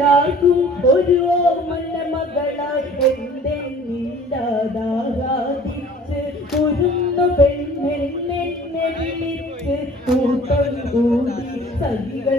എല്ലാവർക്കും ഒരു ഓർമ്മ മകളായി എന്റെ ഇല്ലാതാകാതിച്ച് കുരുന്ന പെണ്ണെന്നെ വിളിച്ച് കൂട്ടം കൂടി സഖികൾ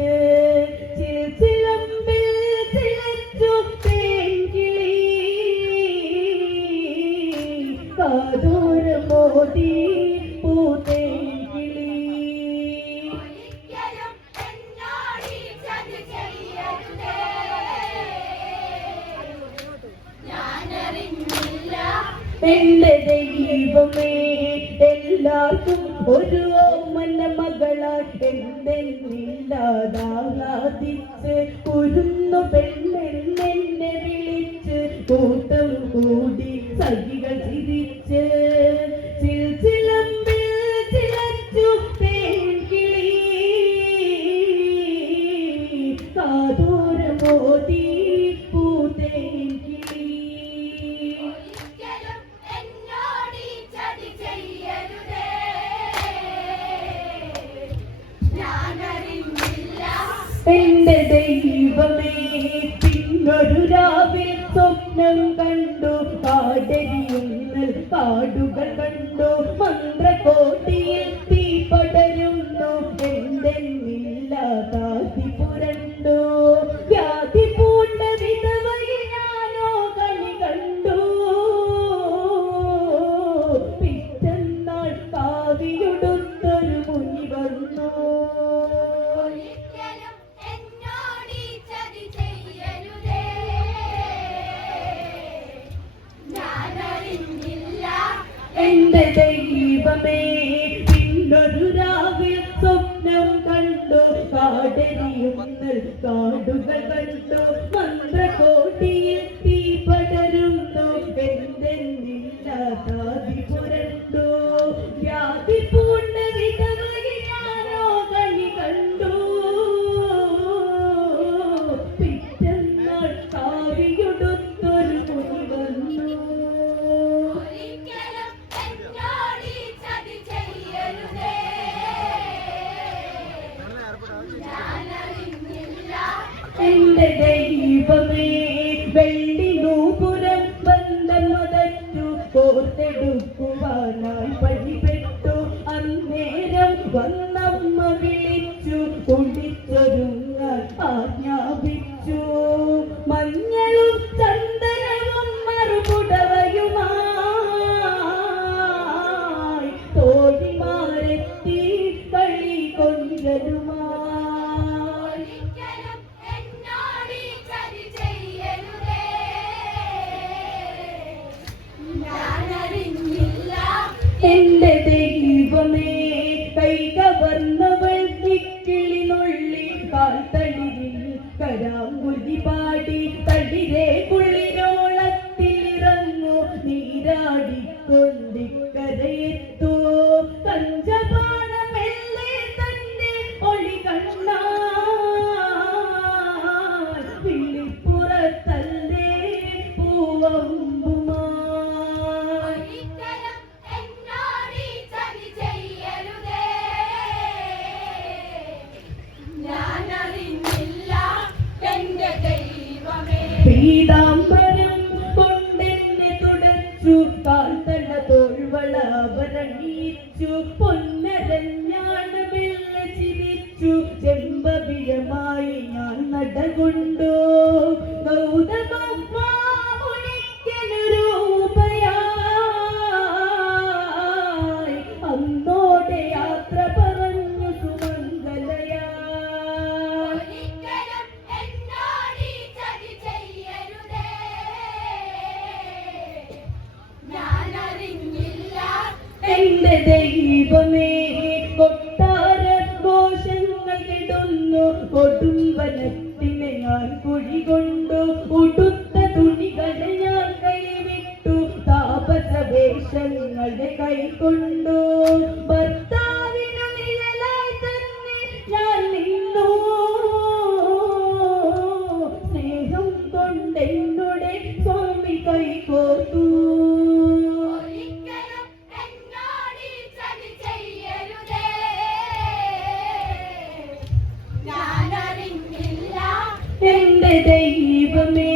എന്റെ ദൈവമേ എല്ലാവർക്കും ഒരു ഓമന മകളായി എന്തെന്നില്ലാതാകാതിച്ച് ഉരുന്നു പെണ്ണെന്നെ വിളിച്ച് ദൈവമേ പിന്നൊരു രാവിൽ സ്വപ്നം കണ്ടു. കാടരിയുന്നൽ കാടുകൾ കണ്ടു. മന്ത്രകോട്ടിയിൽ തീ പടരുന്നു. എന്തെന്നില്ല താതിപുര day, Ibame. കൊടും വനത്തിനെ ഞാൻ കുഴി കൊണ്ടു ഉടുത്ത തുണികളെ ഞാൻ കൈവിട്ടു. താപസവേഷങ്ങളെ കൈകൊണ്ടു. ഭർത്താവ് believe.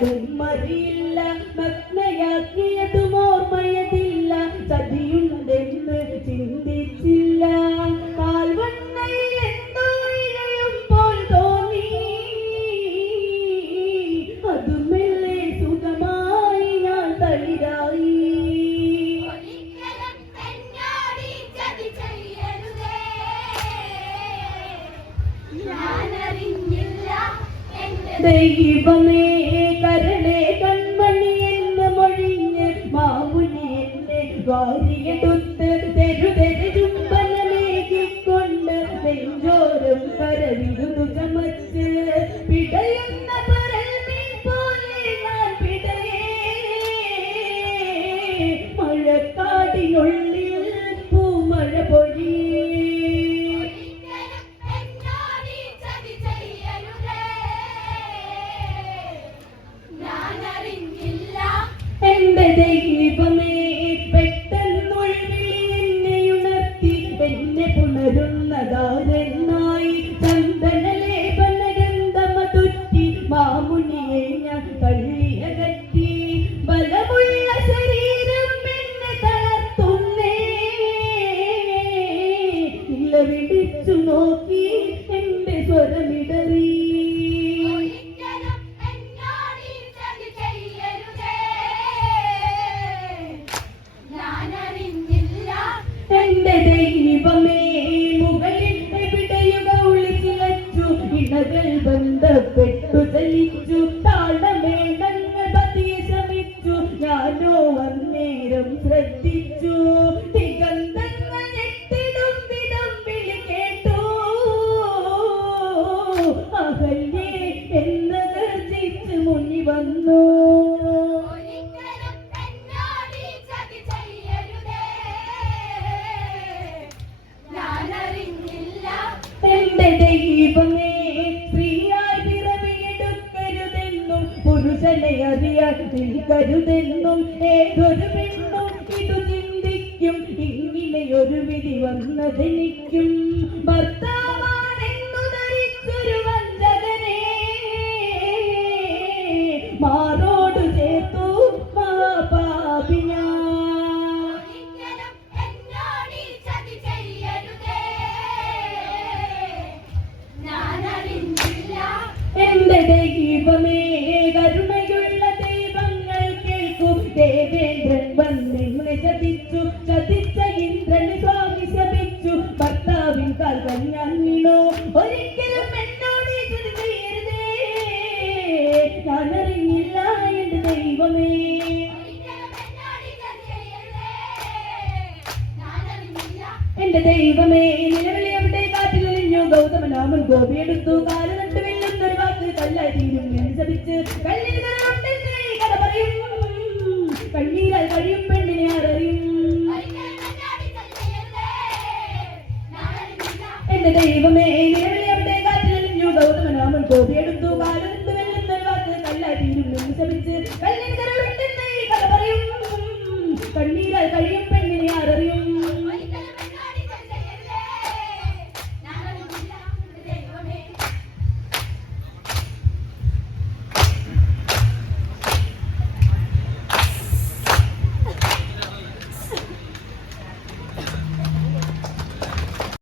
മുന്മറിയില്ല ഭക്തയാക്കിയതും ഓർമ്മയതില്ല ചതിയുണ്ടെന്ന് ചിന്തിച്ചില്ല. ദൈവമേ ഒരു വിധി വന്നതെനിക്കും ഭർത്താവാണെന്നു ധരിച്ചൊരു വഞ്ചകനെ. മാറോട് ചേർത്തു എന്റെ ദൈവമേ എന്റെ ദൈവമേ നിലവിളി അവിടെ കാറ്റിലൊലിഞ്ഞു ഗൗതമനാമൻ ഗോപിയെടുത്തു കാൽ നട്ടു വെല്ലെന്നൊരു വാക്ക് കല്ലായി തീരും ശപിച്ച് കല്ലിൽ കഥ പറയും കണ്ണീരാൽ കഴിയും പെണ്ണിനെ ആരറിയും. എന്റെ ദൈവമേ